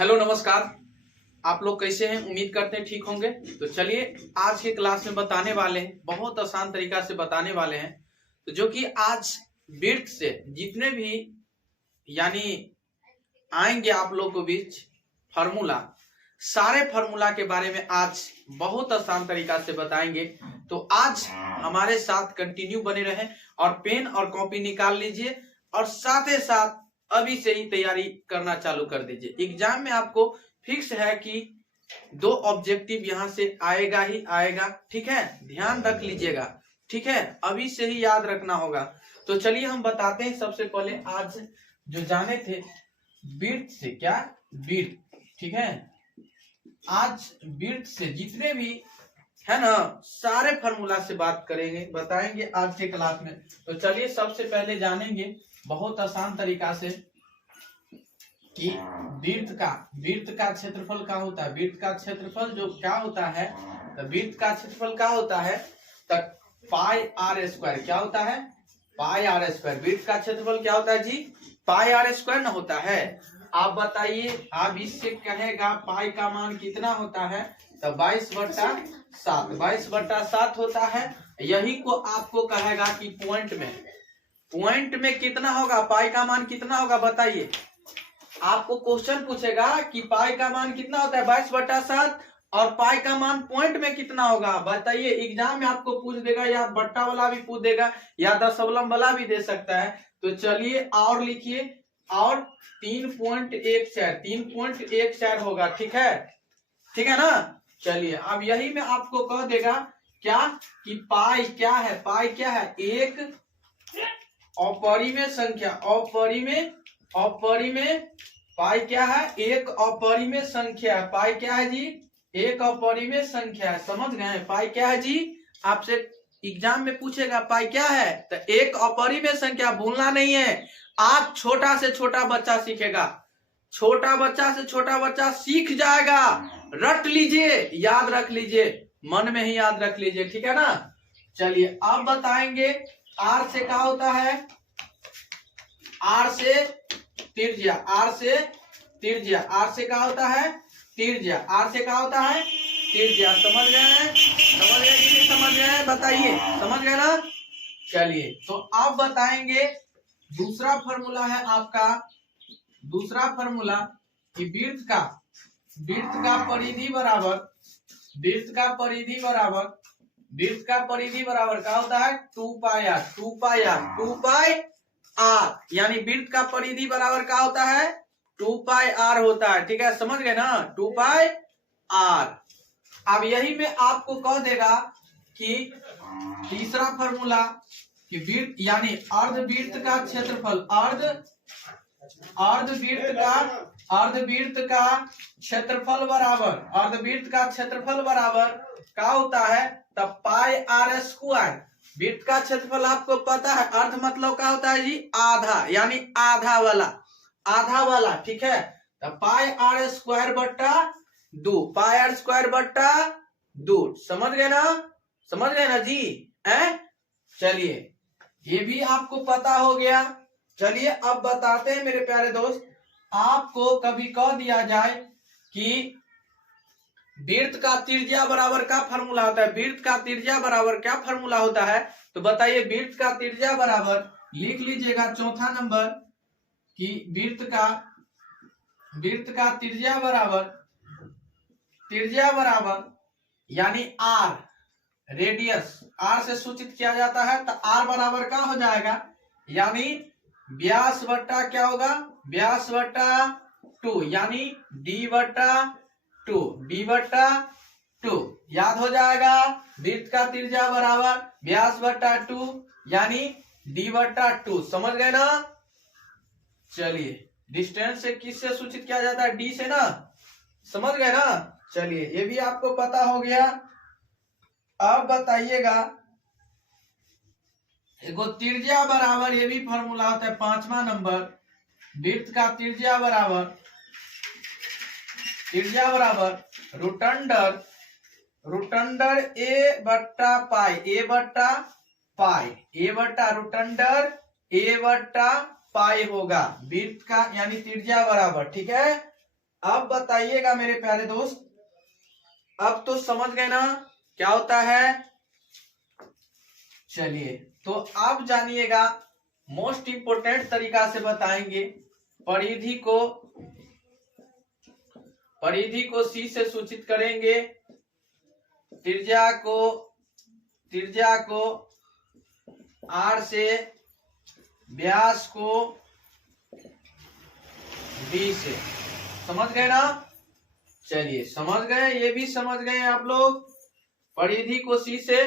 Hello नमस्कार। आप लोग कैसे हैं? उम्मीद करते हैं ठीक होंगे। तो चलिए आज के क्लास में बताने वाले हैं, बहुत आसान तरीका से बताने वाले हैं। तो जो कि आज वृत्त से जितने भी यानी आएंगे आप लोग को बीच फार्मूला, सारे फार्मूला के बारे में आज बहुत आसान तरीका से बताएंगे। तो आज हमारे साथ कंटिन्यू बने रहें और पेन और कॉपी निकाल लीजिए और साथ ही साथ अभी से ही तैयारी करना चालू कर दीजिए। एग्जाम में आपको फिक्स है कि 2 ऑब्जेक्टिव यहाँ से आएगा ही आएगा, ठीक है, ध्यान रख लीजिएगा, ठीक है, अभी से ही याद रखना होगा। तो चलिए हम बताते हैं। सबसे पहले आज जो जाने थे वृत्त से, क्या वृत्त, ठीक है, आज वृत्त से जितने भी है ना सारे फार्मूला से बात करेंगे, बताएंगे आज के क्लास में। तो चलिए सबसे पहले जानेंगे बहुत आसान तरीका से कि वृत्त का क्षेत्रफल क्या होता है। वृत्त का क्षेत्रफल जो क्या होता है, तो वृत्त का क्षेत्रफल क्या होता है, तो पाई आर स्क्वायर। क्या होता है? पाई आर स्क्वायर। वृत्त का क्षेत्रफल क्या होता है जी? पाई आर स्क्वायर ना होता है। आप बताइए, आप इससे कहेगा पाई का मान कितना होता है, तो 22/7। 22/7 होता है। यही को आपको कहेगा कि पॉइंट में कितना होगा, पाई का मान कितना होगा बताइए। आपको क्वेश्चन पूछेगा कि पाई का मान कितना होता है 22/7 और पाई का मान पॉइंट में कितना होगा बताइए। एग्जाम में आपको पूछ देगा, या बट्टा वाला भी पूछ देगा, या दशमलव वाला भी दे सकता है। तो चलिए और लिखिए, और 3.14 होगा, ठीक है ना। चलिए अब यही में आपको कह देगा क्या कि पाई क्या है, पाई क्या है, एक अपरिमेय संख्या। अपरिमेय पाई क्या है, एक अपरिमेय संख्या है। पाई क्या है जी? एक अपरिमेय संख्या है। समझ गए? पाई क्या है जी? आपसे एग्जाम में पूछेगा पाई क्या है, तो एक अपरिमेय संख्या, भूलना नहीं है। आज छोटा से छोटा बच्चा सीखेगा, छोटा बच्चा से छोटा बच्चा सीख जाएगा। रट लीजिए, याद रख लीजिए, मन में ही याद रख लीजिए, ठीक है ना। चलिए अब बताएंगे आर से क्या होता है, आर से त्रिज्या। आर से त्रिज्या, आर से क्या होता है, त्रिज्या। आर से क्या होता है, त्रिज्या। समझ गए? समझ गए कि नहीं समझ गए? बताइए, समझ गए ना। चलिए तो अब बताएंगे दूसरा फॉर्मूला है आपका, दूसरा फॉर्मूला कि वृत्त का परिधि बराबर क्या होता है, 2 पाई आर। यानी वृत्त का परिधि बराबर क्या होता है, 2 पाई आर होता है, ठीक है। समझ गए ना, 2 पाई आर। अब यही में आपको कह देगा कि तीसरा फॉर्मूला कि वृत्त यानी अर्धवृत्त का क्षेत्रफल, अर्धवृत्त का क्षेत्रफल बराबर क्या होता है, तब पाई आर स्क्वायर। वृत्त का क्षेत्रफल आपको पता है, अर्ध मतलब क्या होता है जी, आधा, यानी आधा वाला, ठीक है। तब पाई आर स्क्वायर बट्टा 2, पाई आर स्क्वायर बट्टा 2। समझ गए ना जी? चलिए ये भी आपको पता हो गया। चलिए अब बताते हैं मेरे प्यारे दोस्त, आपको कभी कह दिया जाए कि वृत्त का त्रिज्या बराबर का फॉर्मूला होता है, वृत्त का त्रिज्या बराबर क्या फॉर्मूला होता है, तो बताइए। वृत्त का त्रिज्या बराबर लिख लीजिएगा, चौथा नंबर कि वृत्त का त्रिज्या बराबर यानी आर, रेडियस, आर से सूचित किया जाता है, तो आर बराबर क्या हो जाएगा, यानी व्यास बट्टा क्या होगा, व्यास बट्टा 2, यानी d/2 याद हो जाएगा। वृत्त का त्रिज्या बराबर व्यास बट्टा 2 यानी d/2। समझ गए ना। चलिए डिस्टेंस से किससे सूचित किया जाता है, d से ना। समझ गए ना। चलिए ये भी आपको पता हो गया। अब बताइएगा एगो त्रिज्या बराबर, ये भी फॉर्मूला होता है 5वां नंबर। वृत्त का त्रिज्या बराबर रुटंडर a/पाई होगा वृत्त का, यानी त्रिज्या बराबर, ठीक है। अब बताइएगा मेरे प्यारे दोस्त, अब तो समझ गए ना क्या होता है। चलिए तो आप जानिएगा, मोस्ट इंपोर्टेंट तरीका से बताएंगे। परिधि को सी से सूचित करेंगे, त्रिज्या को आर से, व्यास को डी से। समझ गए ना? चलिए समझ गए, ये भी समझ गए आप लोग। परिधि को सी से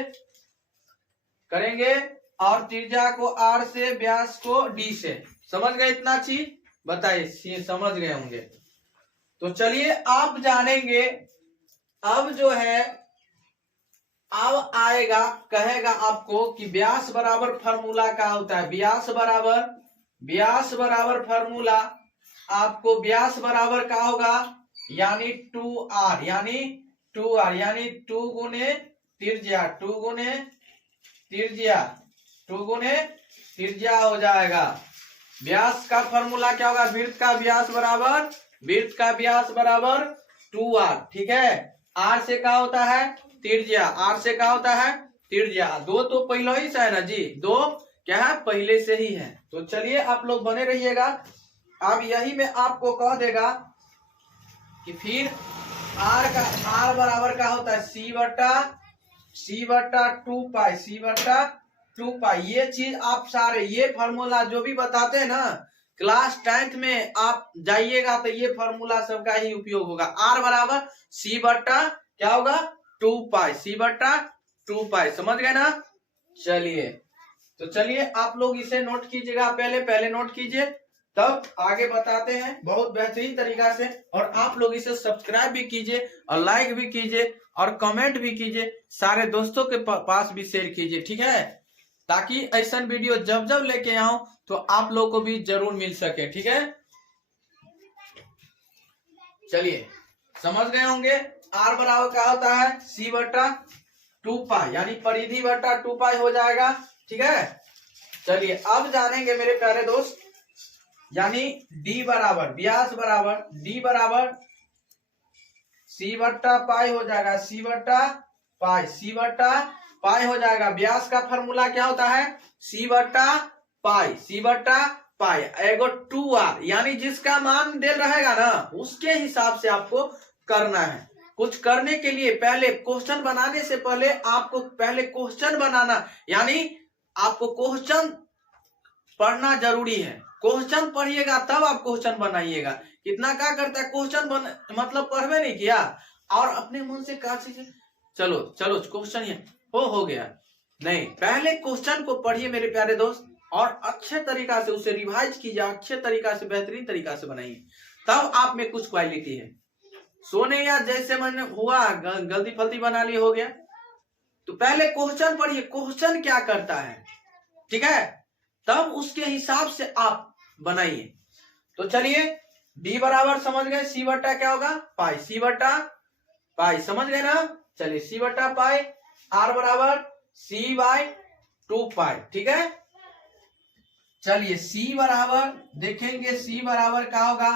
करेंगे और त्रिज्या को आर से, व्यास को डी से। समझ गए इतना चीज? बताइए समझ गए होंगे। तो चलिए आप जानेंगे, अब जो है अब आएगा, कहेगा आपको कि व्यास बराबर फार्मूला क्या होता है। व्यास बराबर फार्मूला आपको, व्यास बराबर क्या होगा, यानी 2r, यानी 2 गुने त्रिज्या हो जाएगा। व्यास का फार्मूला क्या होगा, वृत्त का व्यास बराबर 2r। ठीक है, r से क्या होता है, त्रिज्या। दो तो पहले ही से है ना जी, दो क्या है, पहले से ही है। तो चलिए आप लोग बने रहिएगा। अब यही में आपको कह देगा कि फिर r बराबर क्या होता है, c बटा 2 पाई। ये चीज आप सारे, ये फार्मूला जो भी बताते हैं ना क्लास 10th में, आप जाइएगा तो ये फार्मूला सबका ही उपयोग होगा। r बराबर c बटा क्या होगा, 2 पाई। समझ गए ना? चलिए तो चलिए आप लोग इसे नोट कीजिएगा, पहले नोट कीजिए, तब आगे बताते हैं बहुत बेहतरीन तरीका से। और आप लोग इसे सब्सक्राइब भी कीजिए और लाइक भी कीजिए और कमेंट भी कीजिए, सारे दोस्तों के पास भी शेयर कीजिए। ठीक है, ताकि ऐसा वीडियो जब लेके आऊं तो आप लोग को भी जरूर मिल सके। ठीक है, चलिए समझ गए होंगे। r बराबर क्या होता है, c बटा 2 पाई, यानी परिधि बटा 2 पाई हो जाएगा। ठीक है, चलिए अब जानेंगे मेरे प्यारे दोस्त, यानी d बराबर, व्यास बराबर d बराबर c बट्टा पाई हो जाएगा, c बट्टा पाई हो जाएगा। व्यास का फार्मूला क्या होता है, c बट्टा पाई एगो 2r, यानी जिसका मान दे रहेगा ना उसके हिसाब से आपको करना है। कुछ करने के लिए पहले, क्वेश्चन बनाने से पहले आपको पहले क्वेश्चन बनाना, यानी आपको क्वेश्चन पढ़ना जरूरी है। क्वेश्चन पढ़िएगा तब आप क्वेश्चन बनाइएगा। कितना क्या करता है, क्वेश्चन मतलब पढ़वे नहीं किया और अपने मन से क्या चीज, चलो क्वेश्चन ये हो गया, नहीं, पहले क्वेश्चन को पढ़िए मेरे प्यारे दोस्त, और अच्छे तरीका से उसे रिवाइज कीजिए, अच्छे तरीका से, बेहतरीन तरीका से बनाइए, तब आप में कुछ क्वालिटी है। सोने या जैसे मैंने हुआ गलती फलती बना ली हो गया, तो पहले क्वेश्चन पढ़िए, क्वेश्चन क्या करता है। ठीक है, तब उसके हिसाब से आप बनाइए। तो चलिए d बराबर समझ गए, c बट्टा क्या होगा, पाई, c बट्टा पाई। समझ गए ना? चलिए c बट्टा पाई, r बराबर c बाई 2 पाई। ठीक है, चलिए c बराबर देखेंगे, c बराबर क्या होगा,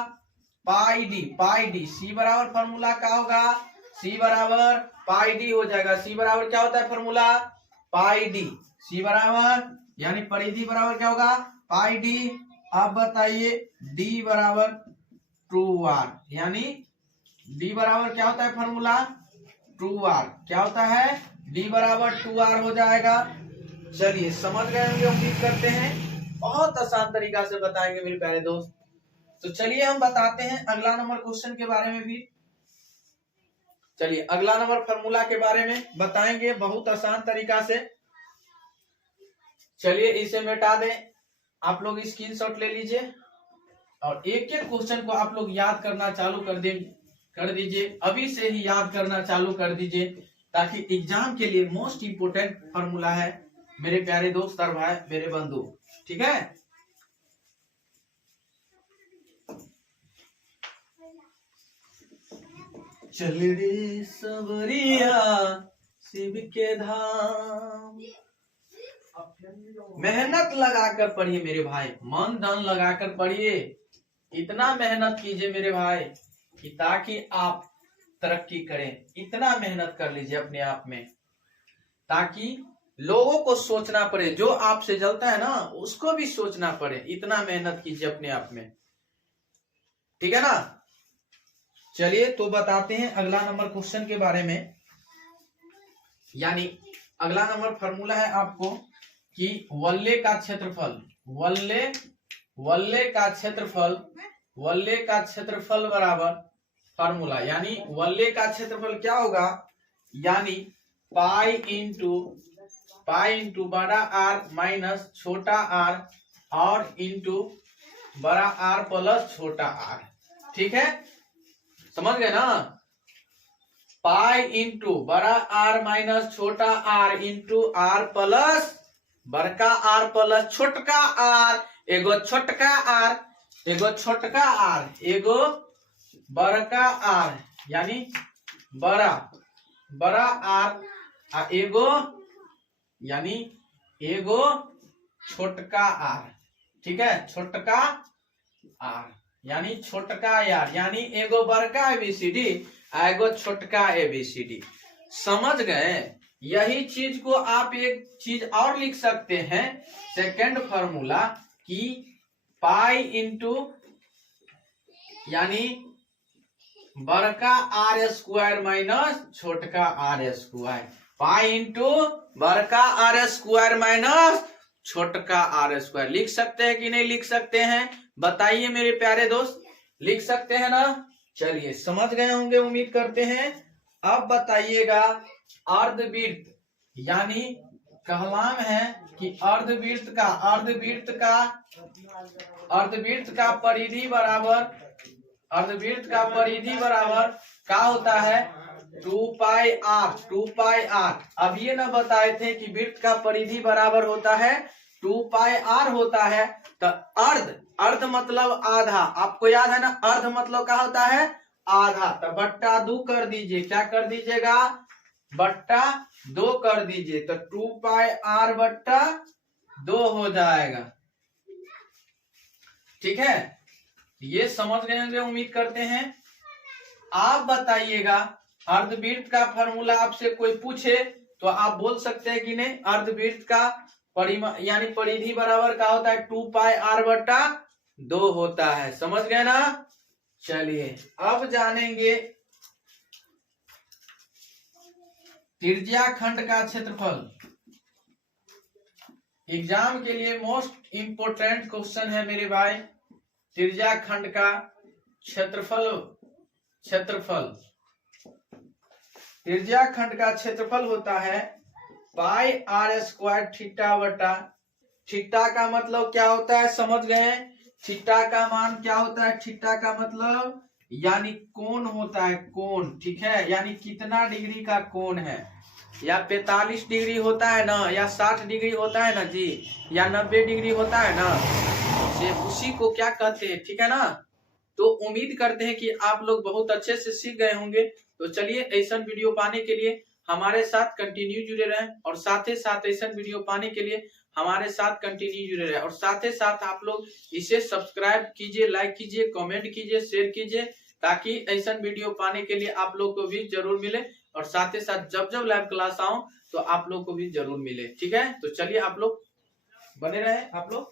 पाई डी। c बराबर फॉर्मूला क्या होगा, c बराबर पाई डी हो जाएगा। c बराबर क्या होता है फॉर्मूला, पाई डी। c बराबर यानी परिधि बराबर क्या होगा, पाई डी। अब बताइए d बराबर 2r, यानी d बराबर क्या होता है फॉर्मूला, 2r। क्या होता है, d बराबर 2r हो जाएगा। चलिए समझ गए होंगे, उम्मीद करते हैं। बहुत आसान तरीका से बताएंगे मेरे प्यारे दोस्त। तो चलिए हम बताते हैं अगला नंबर क्वेश्चन के बारे में भी। चलिए अगला नंबर फार्मूला के बारे में बताएंगे बहुत आसान तरीका से। चलिए इसे मिटा दें, आप लोग स्क्रीनशॉट ले लीजिए और एक एक क्वेश्चन को आप लोग याद करना चालू कर दीजिए, अभी से ही याद करना चालू कर दीजिए, ताकि एग्जाम के लिए मोस्ट इंपोर्टेंट फार्मूला है मेरे प्यारे दोस्त और भाई, मेरे बंधु। ठीक है, चल रे सबरिया शिव के धाम। मेहनत लगाकर पढ़िए मेरे भाई, मन धन लगाकर पढ़िए, इतना मेहनत कीजिए मेरे भाई, कि ताकि आप तरक्की करें, इतना मेहनत कर लीजिए अपने आप में, ताकि लोगों को सोचना पड़े, जो आपसे जलता है ना उसको भी सोचना पड़े, इतना मेहनत कीजिए अपने आप में, ठीक है ना। चलिए तो बताते हैं अगला नंबर क्वेश्चन के बारे में। यानी अगला नंबर फॉर्मूला है आपको कि वल्ले का क्षेत्रफल, वल्ले का क्षेत्रफल बराबर फॉर्मूला, यानी वल्ले का क्षेत्रफल क्या होगा, यानी पाई इंटू बड़ा आर माइनस छोटा आर और इंटू बड़ा आर प्लस छोटा आर, ठीक है, समझ गए ना। पाई इंटू बड़ा आर माइनस छोटा आर इंटू आर प्लस बड़का आर प्लस छोटका आर, एगो छोटका आर एगो छोटका आर एगो बड़का आर, यानी बड़ा आर एगो यानी एगो छोटका आर, ठीक है, छोटका आर यानी छोटका आर, यानी एगो बड़का एबीसीडी एगो छोटका एबीसीडी, समझ गए। यही चीज को आप एक चीज और लिख सकते हैं, सेकंड फॉर्मूला कि पाई इंटू यानी बड़का आर स्क्वायर माइनस छोटका आर स्क्वायर, पाई इंटू बड़का आर स्क्वायर माइनस छोटका आर स्क्वायर, लिख सकते हैं कि नहीं लिख सकते हैं, बताइए मेरे प्यारे दोस्त, लिख सकते हैं ना। चलिए समझ गए होंगे उम्मीद करते हैं। अब बताइएगा अर्धवृत्त, यानी कहलाम है कि अर्धवृत्त का परिधि बराबर क्या होता है, 2 पाई आर। अब ये ना बताए थे कि वृत्त का परिधि बराबर होता है 2 पाई आर होता है, तो अर्ध मतलब आधा, आपको याद है ना, अर्ध मतलब क्या होता है आधा, तो बट्टा 2 कर दीजिए, क्या कर दीजिएगा बट्टा 2 कर दीजिए, तो 2 पाई आर बट्टा 2 हो जाएगा, ठीक है, ये समझ गए होंगे उम्मीद करते हैं। आप बताइएगा अर्धवृत्त का फॉर्मूला आपसे कोई पूछे तो आप बोल सकते हैं कि नहीं, अर्धवृत्त का यानी परिधि बराबर क्या होता है 2 पाई आर बट्टा 2 होता है, समझ गए ना। चलिए अब जानेंगे त्रिज्या खंड का क्षेत्रफल। एग्जाम के लिए मोस्ट इंपोर्टेंट क्वेश्चन है मेरे भाई, त्रिज्या खंड का क्षेत्रफल त्रिज्या खंड का क्षेत्रफल होता है पाई आर स्क्वायर थीटा बटा, थीटा का मतलब क्या होता है समझ गए, थीटा का मान क्या होता है, थीटा का मतलब यानी कोण होता है, कोण, ठीक है, यानी कितना डिग्री का कोण है, या 45 डिग्री होता है ना, या 60 डिग्री होता है ना जी, या 90 डिग्री होता है ना, से उसी को क्या कहते हैं, ठीक है ना। तो उम्मीद करते हैं कि आप लोग बहुत अच्छे से सीख गए होंगे। तो चलिए ऐसा वीडियो पाने के लिए हमारे साथ कंटिन्यू जुड़े रहें, और साथ ही साथ ऐसा वीडियो पाने के लिए हमारे साथ कंटिन्यू जुड़े रहें, और साथ ही साथ आप लोग इसे सब्सक्राइब कीजिए, लाइक कीजिए, कमेंट कीजिए, शेयर कीजिए, ताकि ऐसा वीडियो पाने के लिए आप लोग को भी जरूर मिले, और साथ ही साथ जब जब लाइव क्लास आऊं तो आप लोग को भी जरूर मिले, ठीक है। तो चलिए आप लोग बने रहे आप लोग।